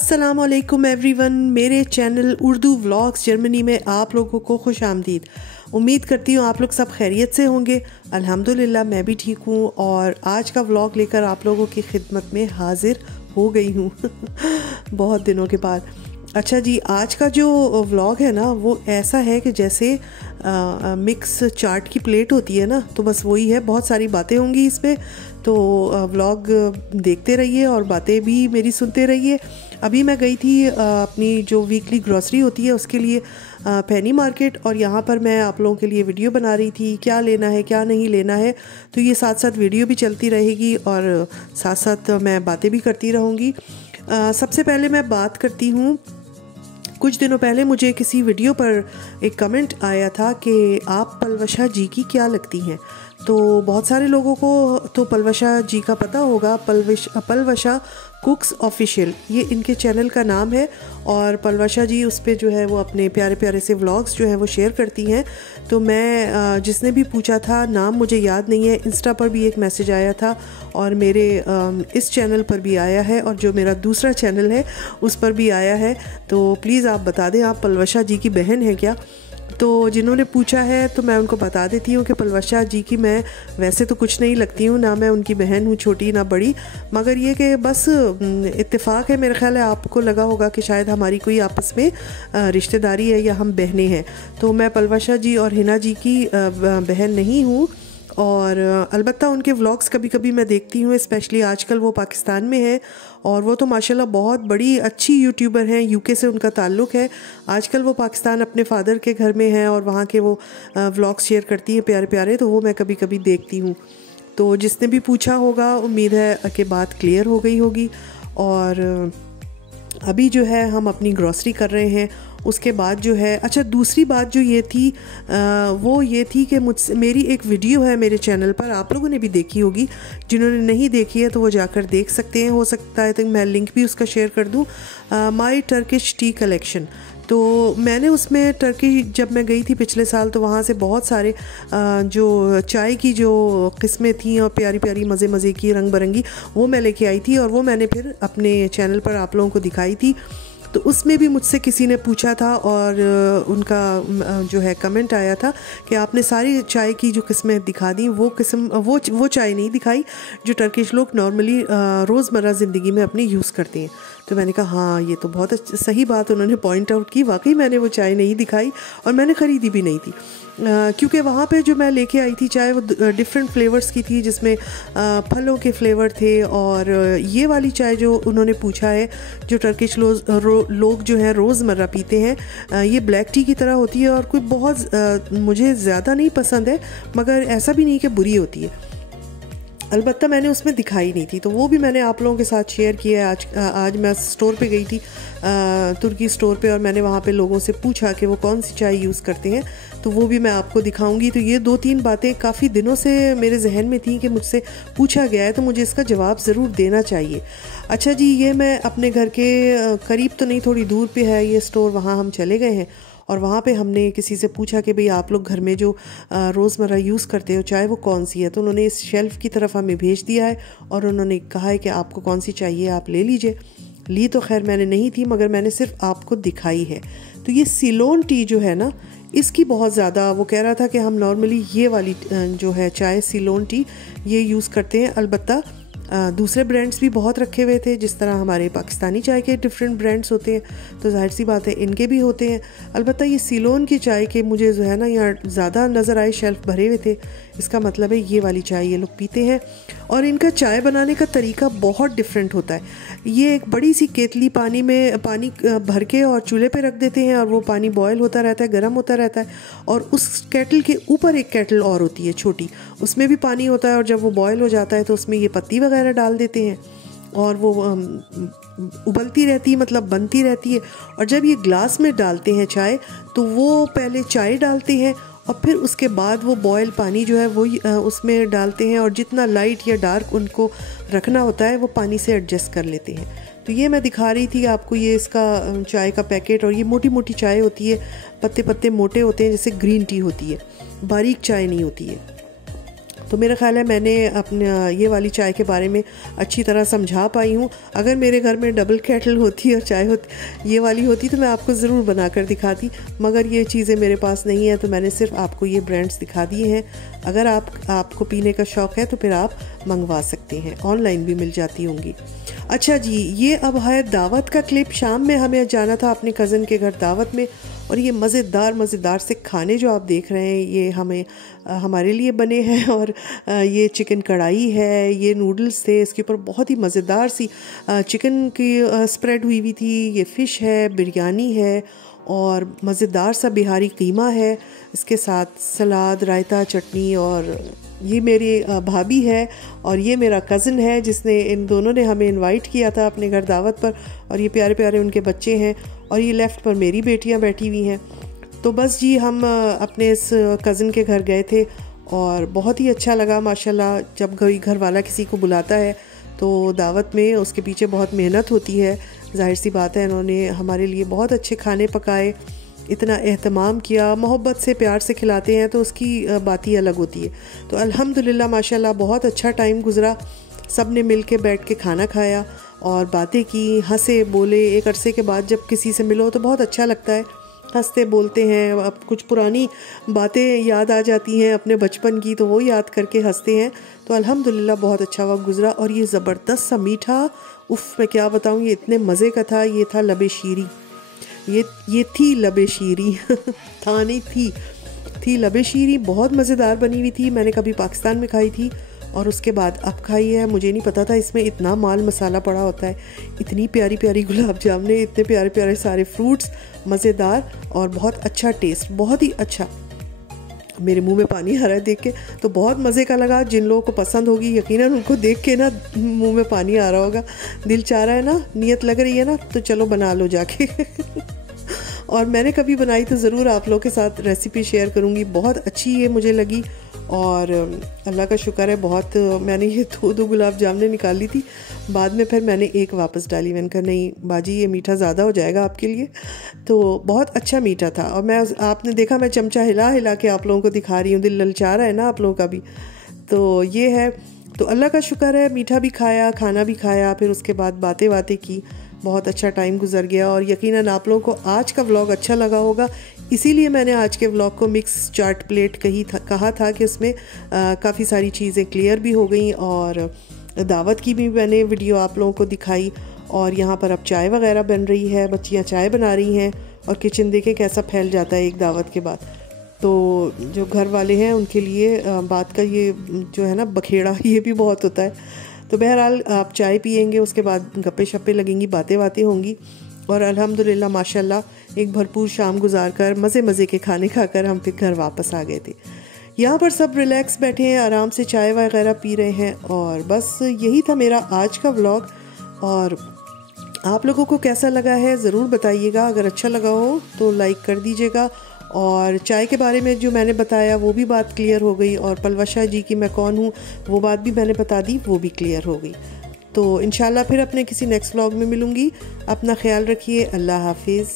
अस्सलामुअलैकुम एवरीवन, मेरे channel Urdu vlogs Germany में आप लोगों को खुश आमदीद। उम्मीद करती हूँ आप लोग सब खैरियत से होंगे। अल्हम्दुलिल्लाह मैं भी ठीक हूँ और आज का व्लॉग लेकर आप लोगों की खिदमत में हाजिर हो गई हूँ बहुत दिनों के बाद। अच्छा जी, आज का जो व्लॉग है ना वो ऐसा है कि जैसे मिक्स चाट की प्लेट होती है ना, तो बस वही है। बहुत सारी बातें होंगी इसमें, तो व्लॉग देखते रहिए और बातें भी मेरी सुनते रहिए। अभी मैं गई थी अपनी जो वीकली ग्रॉसरी होती है उसके लिए पेनी मार्केट, और यहाँ पर मैं आप लोगों के लिए वीडियो बना रही थी, क्या लेना है क्या नहीं लेना है। तो ये साथ साथ वीडियो भी चलती रहेगी और साथ साथ मैं बातें भी करती रहूँगी। सबसे पहले मैं बात करती हूँ, कुछ दिनों पहले मुझे किसी वीडियो पर एक कमेंट आया था कि आप पलवशा जी की क्या लगती हैं। तो बहुत सारे लोगों को तो पलवशा जी का पता होगा। पलवशा कुक्स ऑफिशियल, ये इनके चैनल का नाम है, और पलवशा जी उस पर जो है वो अपने प्यारे प्यारे से व्लॉग्स जो है वो शेयर करती हैं। तो मैं जिसने भी पूछा था, नाम मुझे याद नहीं है, इंस्टा पर भी एक मैसेज आया था और मेरे इस चैनल पर भी आया है, और जो मेरा दूसरा चैनल है उस पर भी आया है। तो प्लीज़ आप बता दें आप पलवशा जी की बहन हैं क्या। तो जिन्होंने पूछा है तो मैं उनको बता देती हूँ कि पलवशा जी की मैं वैसे तो कुछ नहीं लगती हूँ, ना मैं उनकी बहन हूँ छोटी ना बड़ी, मगर ये कि बस इत्तेफाक है। मेरा ख्याल है आपको लगा होगा कि शायद हमारी कोई आपस में रिश्तेदारी है या हम बहनें हैं। तो मैं पलवशा जी और हिना जी की बहन नहीं हूँ, और अलबत्ता उनके व्लॉग्स कभी कभी मैं देखती हूँ, स्पेशली आजकल वो पाकिस्तान में है और वो तो माशाल्लाह बहुत बड़ी अच्छी यूट्यूबर हैं। यूके से उनका ताल्लुक़ है। आजकल वो पाकिस्तान अपने फादर के घर में है और वहाँ के वो व्लॉग्स शेयर करती हैं प्यारे प्यारे, तो वो मैं कभी कभी देखती हूँ। तो जिसने भी पूछा होगा, उम्मीद है कि बात क्लियर हो गई होगी। और अभी जो है हम अपनी ग्रॉसरी कर रहे हैं। उसके बाद जो है, अच्छा दूसरी बात जो ये थी वो ये थी कि मुझसे मेरी एक वीडियो है मेरे चैनल पर, आप लोगों ने भी देखी होगी। जिन्होंने नहीं देखी है तो वो जाकर देख सकते हैं। हो सकता है तो मैं लिंक भी उसका शेयर कर दूँ, माई टर्किश टी कलेक्शन। तो मैंने उसमें टर्की जब मैं गई थी पिछले साल, तो वहाँ से बहुत सारे जो चाय की जो किस्में थी और प्यारी प्यारी मज़े मज़े की रंग बिरंगी, वो मैं लेके आई थी और वो मैंने फिर अपने चैनल पर आप लोगों को दिखाई थी। तो उसमें भी मुझसे किसी ने पूछा था और उनका जो है कमेंट आया था कि आपने सारी चाय की जो किस्में दिखा दी, वो किस्म वो चाय नहीं दिखाई जो टर्किश लोग नॉर्मली रोज़मर्रा ज़िंदगी में अपनी यूज़ करते हैं। तो मैंने कहा हाँ, ये तो बहुत सही बात उन्होंने पॉइंट आउट की। वाकई मैंने वो चाय नहीं दिखाई और मैंने ख़रीदी भी नहीं थी, क्योंकि वहाँ पे जो मैं लेके आई थी चाय वो डिफरेंट फ्लेवर्स की थी, जिसमें फलों के फ्लेवर थे। और ये वाली चाय जो उन्होंने पूछा है, जो टर्किश लोग जो है रोज़मर्रा पीते हैं, ये ब्लैक टी की तरह होती है और कोई बहुत मुझे ज़्यादा नहीं पसंद है, मगर ऐसा भी नहीं कि बुरी होती है। अलबत्ता मैंने उसमें दिखाई नहीं थी, तो वो भी मैंने आप लोगों के साथ शेयर किया है। आज मैं स्टोर पे गई थी, तुर्की स्टोर पे, और मैंने वहाँ पे लोगों से पूछा कि वो कौन सी चाय यूज़ करते हैं, तो वो भी मैं आपको दिखाऊंगी। तो ये 2-3 बातें काफ़ी दिनों से मेरे जहन में थी कि मुझसे पूछा गया है, तो मुझे इसका जवाब ज़रूर देना चाहिए। अच्छा जी, ये मैं अपने घर के करीब तो नहीं, थोड़ी दूर पे है ये स्टोर, वहाँ हम चले गए हैं और वहाँ पे हमने किसी से पूछा कि भाई आप लोग घर में जो रोज़मर्रा यूज़ करते हो चाय वो कौन सी है। तो उन्होंने इस शेल्फ़ की तरफ हमें भेज दिया है और उन्होंने कहा है कि आपको कौन सी चाहिए आप ले लीजिए। ली तो खैर मैंने नहीं थी, मगर मैंने सिर्फ आपको दिखाई है। तो ये सिलोन टी जो है ना, इसकी बहुत ज़्यादा, वो कह रहा था कि हम नॉर्मली ये वाली जो है चाय सिलोन टी ये यूज़ करते हैं। अलबत्ता दूसरे ब्रांड्स भी बहुत रखे हुए थे, जिस तरह हमारे पाकिस्तानी चाय के डिफरेंट ब्रांड्स होते हैं, तो जाहिर सी बात है इनके भी होते हैं। अलबत्ता ये सिलोन की चाय के मुझे जो है ना यहाँ ज़्यादा नज़र आए, शेल्फ भरे हुए थे। इसका मतलब है ये वाली चाय ये लोग पीते हैं। और इनका चाय बनाने का तरीका बहुत डिफरेंट होता है। ये एक बड़ी सी केतली पानी भर के और चूल्हे पे रख देते हैं, और वो पानी बॉयल होता रहता है, गर्म होता रहता है, और उस केटल के ऊपर एक केटल और होती है छोटी, उसमें भी पानी होता है, और जब वो बॉयल हो जाता है तो उसमें ये पत्ती वगैरह डाल देते हैं और वो उबलती रहती है, मतलब बनती रहती है। और जब ये ग्लास में डालते हैं चाय, तो वो पहले चाय डालते हैं और फिर उसके बाद वो बॉयल पानी जो है वो उसमें डालते हैं, और जितना लाइट या डार्क उनको रखना होता है वो पानी से एडजस्ट कर लेते हैं। तो ये मैं दिखा रही थी आपको, ये इसका चाय का पैकेट। और ये मोटी मोटी चाय होती है, पत्ते पत्ते मोटे होते हैं, जैसे ग्रीन टी होती है, बारीक चाय नहीं होती है। तो मेरा ख्याल है मैंने अपने ये वाली चाय के बारे में अच्छी तरह समझा पाई हूँ। अगर मेरे घर में डबल केटल होती और चाय होती ये वाली होती तो मैं आपको ज़रूर बना कर दिखाती, मगर ये चीज़ें मेरे पास नहीं है, तो मैंने सिर्फ आपको ये ब्रांड्स दिखा दिए हैं। अगर आपको पीने का शौक़ है तो फिर आप मंगवा सकते हैं, ऑनलाइन भी मिल जाती होंगी। अच्छा जी, ये अब है दावत का क्लिप। शाम में हमें जाना था अपने कज़न के घर दावत में, और ये मज़ेदार से खाने जो आप देख रहे हैं ये हमारे लिए बने हैं। और ये चिकन कढ़ाई है, ये नूडल्स थे, इसके ऊपर बहुत ही मज़ेदार सी चिकन की स्प्रेड हुई हुई थी। ये फ़िश है, बिरयानी है और मज़ेदार सा बिहारी कीमा है, इसके साथ सलाद, रायता, चटनी। और ये मेरी भाभी है और ये मेरा कज़न है जिसने इन दोनों ने हमें इनवाइट किया था अपने घर दावत पर, और ये प्यारे प्यारे उनके बच्चे हैं, और ये लेफ़्ट पर मेरी बेटियां बैठी हुई हैं। तो बस जी हम अपने इस कज़न के घर गए थे और बहुत ही अच्छा लगा माशाल्लाह। जब कोई घर वाला किसी को बुलाता है तो दावत में उसके पीछे बहुत मेहनत होती है, जाहिर सी बात है। इन्होंने हमारे लिए बहुत अच्छे खाने पकाए, इतना एहतमाम किया, मोहब्बत से प्यार से खिलाते हैं तो उसकी बात ही अलग होती है। तो अल्हम्दुलिल्लाह माशाल्लाह बहुत अच्छा टाइम गुज़रा। सब ने मिल के बैठ के खाना खाया और बातें की, हंसे बोले। एक अरसे के बाद जब किसी से मिलो तो बहुत अच्छा लगता है, हंसते बोलते हैं। अब कुछ पुरानी बातें याद आ जाती हैं अपने बचपन की, तो वो याद करके हंसते हैं। तो अल्हम्दुलिल्लाह बहुत अच्छा वक्त गुज़रा। और ये ज़बरदस्त सा मीठा, उफ़ मैं क्या बताऊँ, ये इतने मज़े का था। ये था लबे शीरी, ये थी लबे शीरी था नहीं थी लबे शीरी, बहुत मज़ेदार बनी हुई थी। मैंने कभी पाकिस्तान में खाई थी और उसके बाद अब खाई है। मुझे नहीं पता था इसमें इतना माल मसाला पड़ा होता है। इतनी प्यारी प्यारी गुलाब जामुन, इतने प्यारे प्यारे सारे फ्रूट्स, मज़ेदार और बहुत अच्छा टेस्ट, बहुत ही अच्छा। मेरे मुंह में पानी आ रहा है देख के, तो बहुत मज़े का लगा। जिन लोगों को पसंद होगी यकीनन उनको देख के ना मुंह में पानी आ रहा होगा, दिल चाह रहा है ना, नियत लग रही है ना, तो चलो बना लो जाके और मैंने कभी बनाई तो ज़रूर आप लोगों के साथ रेसिपी शेयर करूँगी। बहुत अच्छी ये मुझे लगी और अल्लाह का शुक्र है बहुत। मैंने ये दो गुलाब जामुन निकाल ली थी, बाद में फिर मैंने एक वापस डाली। मैंने कहा नहीं बाजी ये मीठा ज़्यादा हो जाएगा आपके लिए। तो बहुत अच्छा मीठा था। और आपने देखा मैं चमचा हिला हिला के आप लोगों को दिखा रही हूँ, दिल ललचा रहा है ना आप लोगों का भी। तो ये है, तो अल्लाह का शुक्र है, मीठा भी खाया, खाना भी खाया, फिर उसके बाद बातें की, बहुत अच्छा टाइम गुजर गया। और यकीनन आप लोगों को आज का व्लॉग अच्छा लगा होगा, इसीलिए मैंने आज के व्लॉग को मिक्स चाट प्लेट कहा था कि उसमें काफ़ी सारी चीज़ें क्लियर भी हो गई और दावत की भी मैंने वीडियो आप लोगों को दिखाई। और यहाँ पर अब चाय वगैरह बन रही है, बच्चियाँ चाय बना रही हैं और किचन देखे कैसा फैल जाता है एक दावत के बाद। तो जो घर वाले हैं उनके लिए बात का ये जो है ना बखेड़ा, ये भी बहुत होता है। तो बहरहाल आप चाय पियेंगे, उसके बाद गप्पे शप्पे लगेंगी, बातें होंगी। और अल्हम्दुलिल्लाह माशाल्लाह एक भरपूर शाम गुजार कर मज़े के खाने खाकर हम फिर घर वापस आ गए थे। यहाँ पर सब रिलैक्स बैठे हैं, आराम से चाय वगैरह पी रहे हैं। और बस यही था मेरा आज का व्लॉग। और आप लोगों को कैसा लगा है ज़रूर बताइएगा। अगर अच्छा लगा हो तो लाइक कर दीजिएगा। और चाय के बारे में जो मैंने बताया वो भी बात क्लियर हो गई, और पलवशा जी की मैं कौन हूँ वो बात भी मैंने बता दी, वो भी क्लियर हो गई। तो इंशाल्लाह फिर अपने किसी नेक्स्ट व्लॉग में मिलूँगी। अपना ख्याल रखिए। अल्लाह हाफिज़।